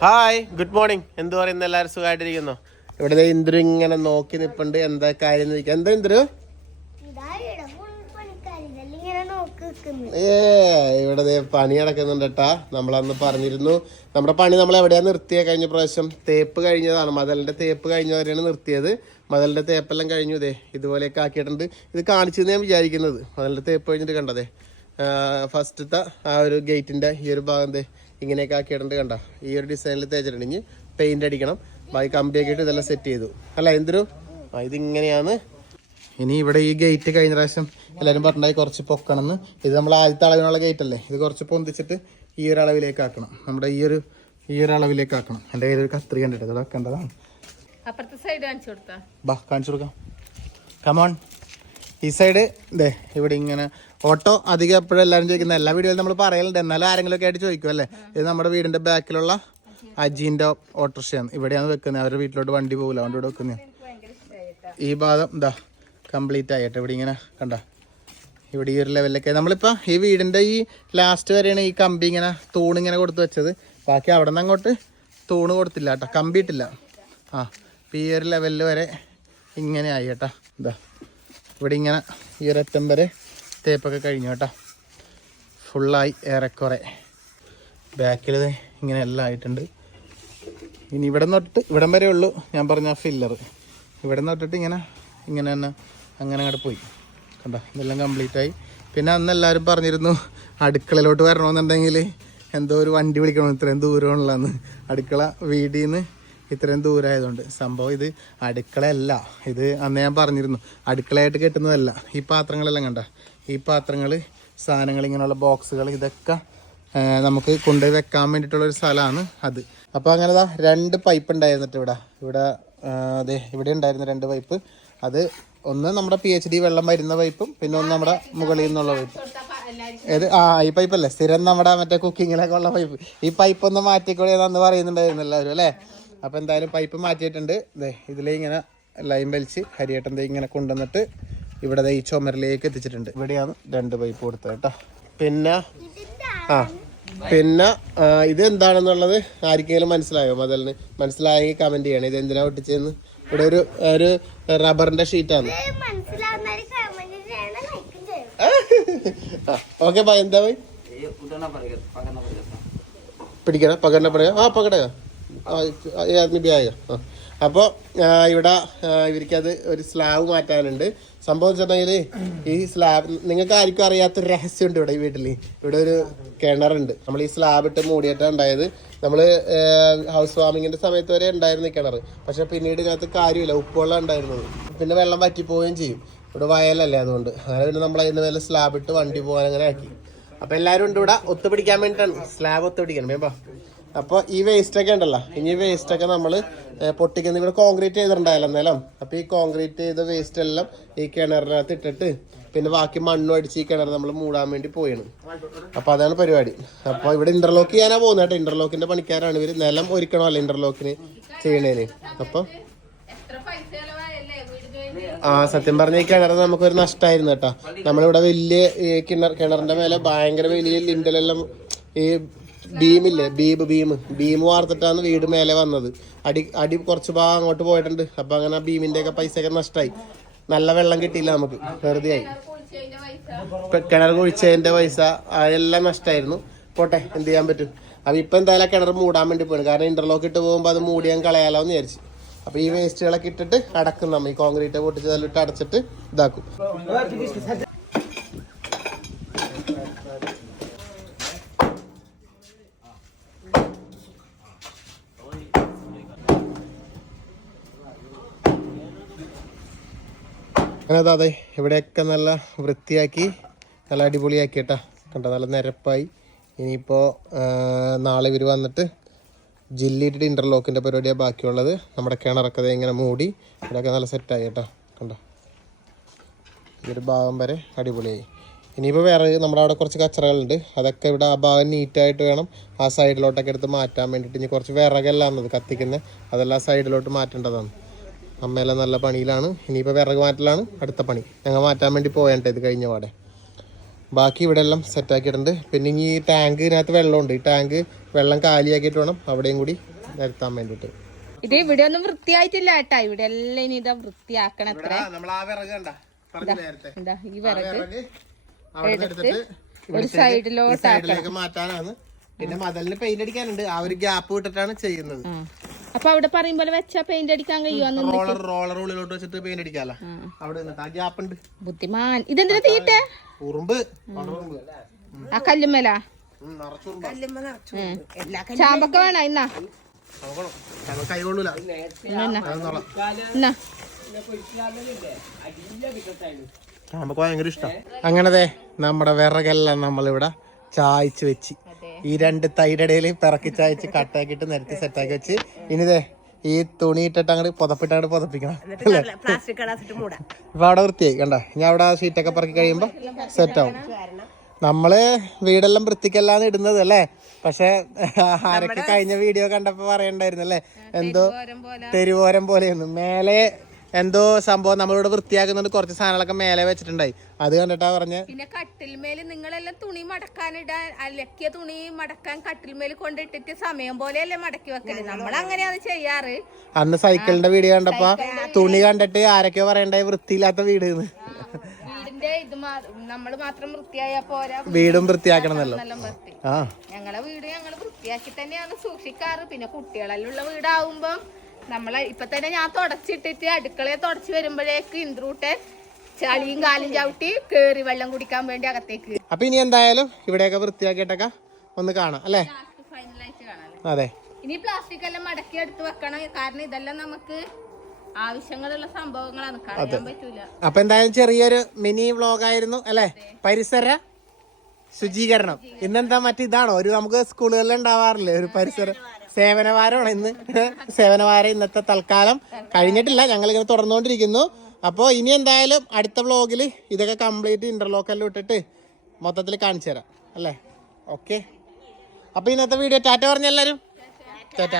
Hi good morning എന്ത് പറയുന്ന? എല്ലാവരും സുഖമായിട്ടിരിക്കുന്നു. ഇവിടെ ഇന്ദ്രു ഇങ്ങനെ നോക്കി നിപ്പുണ്ട്? എന്താ കാര്യം എന്താ ഇന്ദ്രു. ഏ ഇവിടെ പണി നടക്കുന്നുണ്ട് കേട്ടാ നമ്മളന്ന് പറഞ്ഞിരുന്നു. നമ്മുടെ പണി നമ്മൾ എവിടെയാ നിർത്തിയ കഴിഞ്ഞ പ്രാവശ്യം? തേപ്പ് കഴിഞ്ഞതാണ്. മതലിന്റെ തേപ്പ് കഴിഞ്ഞവരെയാണ് നിർത്തിയത്. മതലിന്റെ തേപ്പെല്ലാം കഴിഞ്ഞു ഇതേ ഇതുപോലെയൊക്കെ ആക്കിയിട്ടുണ്ട്. ഇത് കാണിച്ചു ഞാൻ വിചാരിക്കുന്നത്. മതലിന്റെ തേപ്പ് കഴിഞ്ഞിട്ട് കണ്ടതേ ഫസ്റ്റത്തെ ആ ഒരു ഗേറ്റിന്റെ ഈ ഒരു ഭാഗം ഇങ്ങനെയൊക്കെ ആക്കിയിട്ടുണ്ട് കണ്ട? ഈ ഒരു ഡിസൈനിൽ തേച്ചിട്ടുണ്ട്. ഇനി പെയിന്റ് അടിക്കണം. ബാക്കി കമ്പിയൊക്കെ ഇട്ട് ഇതെല്ലാം സെറ്റ് ചെയ്തു. അല്ല എന്തൊരു? ആ ഇതിങ്ങനെയാണ്. ഇനി ഇവിടെ ഈ ഗേറ്റ് കഴിഞ്ഞ പ്രാവശ്യം എല്ലാവരും പറഞ്ഞായി കുറച്ച് പൊക്കണമെന്ന് ഇത് നമ്മൾ ആദ്യത്തെ അളവിനുള്ള ഗേറ്റ് അല്ലേ? ഇത് കുറച്ച് പൊന്തിച്ചിട്ട് ഈ ഒരു അളവിലേക്ക് ആക്കണം. നമ്മുടെ ഈ ഒരു ഈ ഒരു അളവിലേക്ക് ആക്കണം. എന്റെ കയ്യിൽ ഒരു കത്രി കണ്ടിട്ട് ഇത് വെക്കേണ്ടതാണ്. അപ്പുറത്തെ സൈഡ് കാണിച്ചു കൊടുത്താ. ബാ കാണിച്ചു കൊടുക്കാം. കമോൺ ഈ സൈഡ് ഇതേ ഇവിടെ ഇങ്ങനെ ഓട്ടോ അധികം എപ്പോഴും എല്ലാവരും ചോദിക്കുന്ന എല്ലാ വീഡിയോയിലും നമ്മൾ പറയലുണ്ട്. എന്നാലും ആരെങ്കിലും ഒക്കെ ആയിട്ട് ചോദിക്കും അല്ലേ? ഇത് നമ്മുടെ വീടിന്റെ ബാക്കിലുള്ള അജീന്റെ ഓട്ടോറിക്ഷയാണ്. ഇവിടെയാണ് വെക്കുന്നത്. അവരുടെ വീട്ടിലോട്ട് വണ്ടി പോകില്ല അതുകൊണ്ട് ഇവിടെ വെക്കുന്നത്. ഈ ഭാഗം എന്താ കംപ്ലീറ്റ് ആയിട്ട്. ഇവിടെ ഇങ്ങനെ കണ്ട? ഇവിടെ ഈ ഒരു ലെവലിലൊക്കെ നമ്മളിപ്പോൾ ഈ വീടിന്റെ ഈ ലാസ്റ്റ് വരെയാണ് ഈ കമ്പി ഇങ്ങനെ തൂണ് ഇങ്ങനെ കൊടുത്ത് വെച്ചത്. ബാക്കി അവിടെ നിന്ന് അങ്ങോട്ട് തൂണ് കൊടുത്തില്ല കേട്ടോ. കമ്പി ഇട്ടില്ല. ആ ഇപ്പം ഈ ഒരു ലെവലിൽ വരെ ഇങ്ങനെ ആയി കേട്ടോ. ഇതാ ഇവിടെ ഇങ്ങനെ ഈ ഒരറ്റം വരെ തേപ്പൊക്കെ കഴിഞ്ഞു കേട്ടോ. ഫുള്ളായി ഏറെക്കുറെ. ബാക്കിൽ ഇങ്ങനെ എല്ലാം ആയിട്ടുണ്ട്. ഇനി ഇവിടെ തൊട്ട് ഇവിടം വരെ ഉള്ളൂ ഞാൻ പറഞ്ഞ ഫില്ലർ ഇവിടെ തൊട്ടിട്ട് ഇങ്ങനെ ഇങ്ങനെ തന്നെ അങ്ങനെ അങ്ങോട്ട് പോയി. കണ്ടോ? ഇതെല്ലാം കംപ്ലീറ്റ് ആയി. പിന്നെ അന്ന് എല്ലാവരും പറഞ്ഞിരുന്നു അടുക്കളയിലോട്ട് വരണമെന്നുണ്ടെങ്കിൽ എന്തോ ഒരു വണ്ടി വിളിക്കണം ഇത്രയും ദൂരമുള്ളതെന്ന് അടുക്കള വീടിൽ നിന്ന് ഇത്രയും ദൂരമായതുകൊണ്ട് സംഭവം ഇത് അടുക്കളയല്ല. ഇത് അന്ന് ഞാൻ പറഞ്ഞിരുന്നു അടുക്കളയായിട്ട് കെട്ടുന്നതല്ല. ഈ പാത്രങ്ങളെല്ലാം കണ്ട? ഈ പാത്രങ്ങൾ സാധനങ്ങൾ ഇങ്ങനെയുള്ള ബോക്സുകൾ ഇതൊക്കെ നമുക്ക് കൊണ്ടുപോയി വെക്കാൻ വേണ്ടിയിട്ടുള്ള ഒരു സ്ഥലമാണ് അത്. അപ്പോൾ അങ്ങനെ ദാ രണ്ട് പൈപ്പ് ഉണ്ടായിരുന്നിട്ട് ഇവിടെ. ഇവിടെ അതെ ഇവിടെ ഉണ്ടായിരുന്ന രണ്ട് പൈപ്പ് അത് ഒന്ന് നമ്മുടെ പി എച്ച് ഡി വെള്ളം വരുന്ന പൈപ്പും പിന്നെ ഒന്ന് നമ്മുടെ മുകളിൽ നിന്നുള്ള പൈപ്പ് ഏത്? ആ ഈ പൈപ്പല്ലേ സ്ഥിരം നമ്മുടെ മറ്റേ കുക്കിങ്ങിലൊക്കെ ഉള്ള പൈപ്പ് ഈ പൈപ്പ് ഒന്ന് മാറ്റിക്കൂടിയെന്ന് പറയുന്നുണ്ടായിരുന്നു എല്ലാവരും അല്ലേ? അപ്പോൾ എന്തായാലും പൈപ്പ് മാറ്റിയിട്ടുണ്ട്. ദേ ഇതിലേ ഇങ്ങനെ ലൈൻ വലിച്ച് ഹരിയേട്ടൻ ദേ ഇങ്ങനെ കൊണ്ടുവന്നിട്ട് ഇവിടെ ഈ ചുമരിലേക്ക് എത്തിച്ചിട്ടുണ്ട്. ഇവിടെയാണ് രണ്ട് പൈപ്പ് കൊടുത്തത് കേട്ടോ. പിന്നെ ആ പിന്നെ ഇത് എന്താണെന്നുള്ളത് ആർക്കെങ്കിലും മനസ്സിലായോ? മതലിന് മനസ്സിലായെങ്കിൽ കമന്റ് ചെയ്യണം. ഇത് എന്തിനാ ഒട്ടിച്ചതെന്ന് ഇവിടെ ഒരു ഒരു റബ്ബറിന്റെ ഷീറ്റാണ്. ഓക്കെ ബൈ എന്താ ബൈ പിടിക്കണം പകരണ പറയാ ആ പകടയാ? ആദ്മി ബിയായ അപ്പോൾ ഇവിടെ ഇവർക്കത് ഒരു സ്ലാബ് മാറ്റാനുണ്ട്. സംഭവം വെച്ചിട്ടുണ്ടെങ്കിൽ ഈ സ്ലാബ് നിങ്ങൾക്ക് ആർക്കും അറിയാത്തൊരു രഹസ്യമുണ്ട് ഇവിടെ ഈ വീട്ടിൽ ഇവിടെ ഒരു കിണറുണ്ട്. നമ്മൾ ഈ സ്ലാബ് ഇട്ട് മൂടിയിട്ടാണ് ഉണ്ടായത്. നമ്മൾ ഹൗസ് വാമിങ്ങിന്റെ സമയത്ത് വരെ ഉണ്ടായിരുന്നു കിണർ പക്ഷെ പിന്നീട് ഇതിനകത്ത് കാര്യമില്ല. ഉപ്പുവെള്ളം ഉണ്ടായിരുന്നത്. പിന്നെ വെള്ളം വറ്റിപ്പോവുകയും ചെയ്യും. ഇവിടെ വയലല്ലേ അതുകൊണ്ട്. അങ്ങനെ പിന്നെ നമ്മൾ അതിന് മേലെ സ്ലാബ് ഇട്ട് വണ്ടി പോകാൻ അങ്ങനെ ആക്കി. അപ്പൊ എല്ലാവരും ഉണ്ട് ഇവിടെ. ഒത്തുപിടിക്കാൻ വേണ്ടിയിട്ടാണ്. സ്ലാബ് ഒത്തുപിടിക്കണം. വേമ്പോ. അപ്പോൾ ഈ വേസ്റ്റ് ഒക്കെ ഉണ്ടല്ലോ. ഇനി വേസ്റ്റ് ഒക്കെ നമ്മൾ പൊട്ടിക്കുന്ന ഇവിടെ കോൺക്രീറ്റ് ചെയ്തിട്ടുണ്ടായല്ലോ നിലം അപ്പോൾ ഈ കോൺക്രീറ്റ് ചെയ്ത വേസ്റ്റ് എല്ലാം ഈ കിണറിനകത്ത് ഇട്ടിട്ട് പിന്നെ ബാക്കി മണ്ണും അടിച്ച് ഈ കിണർ നമ്മൾ മൂടാൻ വേണ്ടി പോയാണ് അപ്പോൾ അതാണ് പരിപാടി. അപ്പോൾ ഇവിടെ ഇന്റർലോക്ക് ചെയ്യാനാ പോകുന്നത് കേട്ടോ. ഇന്റർലോക്കിന്റെ പണിക്കാരാണ് ഇവർ നിലം ഒരുക്കണമല്ലോ ഇന്റർലോക്കിന് ചെയ്യണേന്. അപ്പോൾ ആ സത്യം പറഞ്ഞ ഈ കിണർ നമുക്കൊരു നഷ്ടമായിരുന്നു കേട്ടോ. നമ്മളിവിടെ വലിയ ഈ കിണർ കിണറിന്റെ മേലെ ഭയങ്കര വലിയ ലിൻഡലെല്ലാം ഈ ബീമില്ലേ ഭീമ് ബീം ബീം വാർത്തിട്ടാണ് വീട് മേലെ വന്നത്. അടി അടി കുറച്ച് ഭാഗം അങ്ങോട്ട് പോയിട്ടുണ്ട്. അപ്പൊ അങ്ങനെ ഭീമിന്റെ ഒക്കെ പൈസ ഒക്കെ നഷ്ടമായി നല്ല വെള്ളം കിട്ടിയില്ല നമുക്ക്. വെറുതെ ആയി കിണർ കുഴിച്ചതിന്റെ പൈസ അതെല്ലാം നഷ്ടമായിരുന്നു പോട്ടെ എന്ത് ചെയ്യാൻ പറ്റും? അപ്പൊ ഇപ്പൊ എന്തായാലും കിണർ മൂടാൻ വേണ്ടി പോയി കാരണം ഇന്റർലോക്ക് ഇട്ട് പോകുമ്പോൾ അത് മൂടിയാൻ കളയാലോ എന്ന് വിചാരിച്ചു. അപ്പൊ ഈ വേസ്റ്റുകളൊക്കെ ഇട്ടിട്ട് അടക്കും നമ്മ. ഈ കോൺക്രീറ്റ് പൊട്ടിച്ചതിലിട്ട് അടച്ചിട്ട് ഇതാക്കും. അങ്ങനെ അതാ ഇവിടെയൊക്കെ നല്ല വൃത്തിയാക്കി നല്ല അടിപൊളിയാക്കി കേട്ടാ കണ്ടോ നല്ല നിരപ്പായി. ഇനിയിപ്പോൾ നാളെ ഇവർ വന്നിട്ട് ജില്ലിട്ടിട്ട് ഇന്റർലോക്കിന്റെ പരിപാടിയാണ് ബാക്കിയുള്ളത്. നമ്മുടെ കിണറൊക്കെ അതേ ഇങ്ങനെ മൂടി ഇവിടെയൊക്കെ നല്ല സെറ്റായി കേട്ടോ കണ്ടോ? ഈ ഒരു ഭാഗം വരെ അടിപൊളിയായി. ഇനിയിപ്പോൾ വേറെ നമ്മുടെ അവിടെ കുറച്ച് കച്ചറകളുണ്ട്. അതൊക്കെ ഇവിടെ ആ ഭാഗം നീറ്റായിട്ട് വേണം. ആ സൈഡിലോട്ടൊക്കെ എടുത്ത് മാറ്റാൻ വേണ്ടിയിട്ട് ഇനി കുറച്ച് വിറകെല്ലാം എന്നത് കത്തിക്കുന്നത് അതെല്ലാം സൈഡിലോട്ട് മാറ്റേണ്ടതാണ്. അമ്മയെല്ലാം നല്ല പണിയിലാണ്. ഇനിയിപ്പോൾ വിറക് മാറ്റലാണ് അടുത്ത പണി. ഞങ്ങൾ മാറ്റാൻ വേണ്ടി പോയേണ്ട ഇത് കഴിഞ്ഞ പാടെ. ബാക്കി ഇവിടെ എല്ലാം സെറ്റാക്കിയിട്ടുണ്ട് പിന്നെ ഇനി ഈ ടാങ്ക് ഇതിനകത്ത് വെള്ളമുണ്ട്. ഈ ടാങ്ക് വെള്ളം കാലിയാക്കിയിട്ട് വേണം അവിടെയും കൂടി നിരത്താൻ വേണ്ടിയിട്ട്. ഇത് ഇവിടെ ഒന്നും വൃത്തിയായിട്ടില്ല കേട്ടാ. ഇവിടെ എല്ലാം ഇനി ഇതാ വൃത്തിയാക്കണം അത്ര. നമ്മൾ ആ വിറക് കണ്ട. പറഞ്ഞു നേരത്തെ? എന്താ ഈ വിറക് ഒരു സൈഡിലോട്ട് മാറ്റാനാണ്. പിന്നെ മതലിന് പെയിന്റ് അടിക്കാനുണ്ട്. ആ ഒരു ഗ്യാപ്പ് വിട്ടിട്ടാണ് ചെയ്യുന്നത്. അപ്പൊ അവിടെ പറയും പോലെ വെച്ചാ പെയിന്റ് അടിക്കാൻ കഴിയുമോ റോളർ റോളർ ഉള്ളിലോട്ട് വെച്ചിട്ട് പെയിന്റ് അടിക്കാലോ. അവിടെ നിന്നിട്ട് ആ ഗ്യാപ്പ് ഉണ്ട് ബുദ്ധിമാൻ. ഇതെന്തിനാ തീറ്റേ? ഉറുമ്പ്. ആ കല്ലുമ്മല. ചാമ്പക്ക വേണ? ഇന്നാ. നോക്കണം ഞങ്ങൾ കൈ കൊള്ളൂല. ഇന്നാ ഭയങ്കര ഇഷ്ടം. അങ്ങനതെ നമ്മുടെ വിറകെല്ലാം നമ്മളിവിടെ ചായച്ച് വെച്ച്. ഈ രണ്ട് തൈരടയിൽ പിറക്കി ചായച്ച് കട്ടാക്കിയിട്ട് നിരത്തി സെറ്റാക്കി വെച്ച്. ഇനിതേ ഈ തുണി ഇട്ടിട്ട് അങ്ങോട്ട് പുതപ്പിട്ട് പുതപ്പിക്കണം. അല്ലേ? ഇപ്പൊ അവിടെ വൃത്തിയായി. കണ്ട? ഞാൻ അവിടെ ഷീറ്റൊക്കെ പറക്കി കഴിയുമ്പോ സെറ്റ് ആവും. നമ്മൾ വീടെല്ലാം വൃത്തിക്കല്ലാന്ന് ഇടുന്നത് അല്ലേ? പക്ഷെ ആരൊക്കെ കഴിഞ്ഞ വീഡിയോ കണ്ടപ്പോ പറയണ്ടായിരുന്നു അല്ലേ? എന്തോ തെരുവോരം പോലെയൊന്നും. മേലെ എന്തോ സംഭവം നമ്മളിവിടെ വൃത്തിയാക്കുന്നുണ്ട് കുറച്ച് സാധനങ്ങളൊക്കെ മേലെ വെച്ചിട്ടുണ്ടായി. അത് കണ്ടിട്ടാ പറഞ്ഞ. പിന്നെ കട്ടിൽമേൽ നിങ്ങളെല്ലാം തുണി മടക്കാനിടാൻ അലക്കിയ തുണി മടക്കാൻ കട്ടിൽമേൽ കൊണ്ടിട്ടിട്ട് സമയം പോലെയല്ലേ മടക്കി വെക്കൽ? നമ്മൾ അങ്ങനെയാണ് ചെയ്യാറ്. അന്ന് സൈക്കിളിന്റെ വീഡിയോ കണ്ടപ്പോ തുണി കണ്ടിട്ട് ആരൊക്കെയോ പറയണ്ടായി വൃത്തിയില്ലാത്ത വീട് വീടിന്റെ ഇത് നമ്മൾ മാത്രം വൃത്തിയായാ പോരാ. വീടും വൃത്തിയാക്കണമെന്നല്ലോ നല്ല വൃത്തി. ആ. ഞങ്ങളെ വീട് ഞങ്ങൾ വൃത്തിയാക്കി തന്നെയാണ് സൂക്ഷിക്കാറ്. പിന്നെ കുട്ടികളെല്ലാം ഉള്ള വീടാവുമ്പം നമ്മളെ ഇപ്പൊ തന്നെ ഞാൻ തുടച്ചിട്ടിട്ട് അടുക്കളയെ തുടച്ചു വരുമ്പോഴേക്ക് ഇന്ദ്രൂട്ടെ ചളിയും കാലും ചവിട്ടി കേറി വെള്ളം കുടിക്കാൻ വേണ്ടി അകത്തേക്ക് അപ്പൊ ഇനി എന്തായാലും ഇവിടെയൊക്കെ വൃത്തിയാക്കിയിട്ടൊക്കെ ഒന്ന് കാണാം അല്ലേ? അതെ. ഇനി പ്ലാസ്റ്റിക് എല്ലാം മടക്കി എടുത്ത് വെക്കണം. കാരണം ഇതെല്ലാം നമുക്ക് ആവശ്യങ്ങളുള്ള സംഭവങ്ങളാണ്. കളയാൻ പറ്റൂല. അപ്പൊ എന്തായാലും ചെറിയൊരു മിനി വ്ളോഗായിരുന്നു അല്ലേ? പരിസര ശുചീകരണം. ഇന്നെന്താ മറ്റേ ഇതാണോ? ഒരു നമുക്ക് സ്കൂളുകളിൽ ഉണ്ടാവാറില്ലേ? ഒരു പരിസര സേവനവാരമാണ് ഇന്ന്. സേവനവാരം ഇന്നത്തെ തൽക്കാലം. കഴിഞ്ഞിട്ടില്ല ഞങ്ങൾ ഇങ്ങനെ തുറന്നുകൊണ്ടിരിക്കുന്നു അപ്പോൾ ഇനി എന്തായാലും അടുത്ത വ്ളോഗിൽ ഇതൊക്കെ കംപ്ലീറ്റ് ഇന്റർലോക്കെല്ലാം ഇട്ടിട്ട് മൊത്തത്തിൽ കാണിച്ചു തരാം അല്ലേ? ഓക്കെ അപ്പോൾ ഇന്നത്തെ വീഡിയോ ടാറ്റ പറഞ്ഞെല്ലാരും ടാറ്റ.